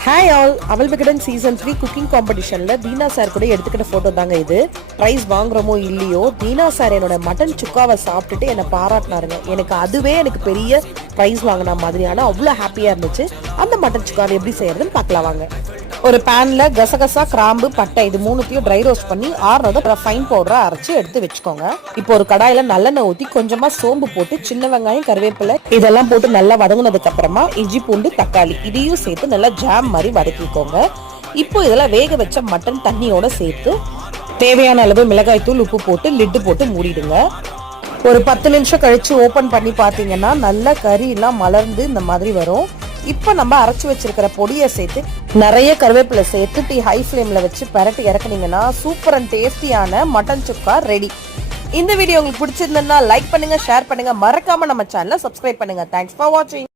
Hi all, அவள் Vikatan season 3 cooking காம்படிஷனில் Dheena sir கூட எடுத்துக்கிட்ட ஃபோட்டோ தாங்க இது. ப்ரைஸ் வாங்குறோமோ இல்லையோ, தீனா சார் என்னோட மட்டன் சுக்காவை சாப்பிட்டுட்டு என்னை பாராட்டினாருங்க. எனக்கு பெரிய ப்ரைஸ் வாங்கின மாதிரியான அவ்வளோ ஹாப்பியாக இருந்துச்சு. அந்த மட்டன் சுக்காவை எப்படி செய்யறதுன்னு பார்க்கலாம் வாங்க. ஒரு பேன்ல கசகசா, கிராம்பு, பட்டை இது மூணுத்தையும் ட்ரை ரோஸ்ட் பண்ணி ஆறுனதை ஃபைன் பவுடரா அரைச்சு எடுத்து வச்சுக்கோங்க. இப்போ ஒரு கடாயில நல்லெண்ணெய் ஊற்றி கொஞ்சமா சோம்பு போட்டு சின்ன வெங்காயம், கருவேப்பிலை இதெல்லாம் போட்டு நல்லா வதங்கினதுக்கு அப்புறமா இஞ்சி, பூண்டு, தக்காளி இதையும் சேர்த்து நல்லா ஜாம் மாதிரி வதக்கிக்கோங்க. இப்போ இதெல்லாம் வேக வச்ச மட்டன் தண்ணியோட சேர்த்து தேவையான அளவு மிளகாய் தூள், உப்பு போட்டு லிட்டு போட்டு மூடிடுங்க. ஒரு 10 நிமிஷம் கழிச்சு ஓபன் பண்ணி பார்த்தீங்கன்னா நல்லா கறி எல்லாம் மலர்ந்து இந்த மாதிரி வரும். இப்போ நம்ம அரைச்சு வச்சிருக்கிற பொடியை சேர்த்து நிறைய கருவேப்பிலை சேர்த்து ஹை ஃப்ளேம்ல வச்சு பரட்டி இறக்குனீங்கன்னா சூப்பர் அண்ட் டேஸ்டியான மட்டன் சுக்கா ரெடி. இந்த வீடியோ உங்களுக்கு பிடிச்சிருந்தா லைக் பண்ணுங்க, ஷேர் பண்ணுங்க, மறக்காம நம்ம சேனலை சப்ஸ்கிரைப் பண்ணுங்க. தேங்க்ஸ் ஃபார் வாட்சிங்.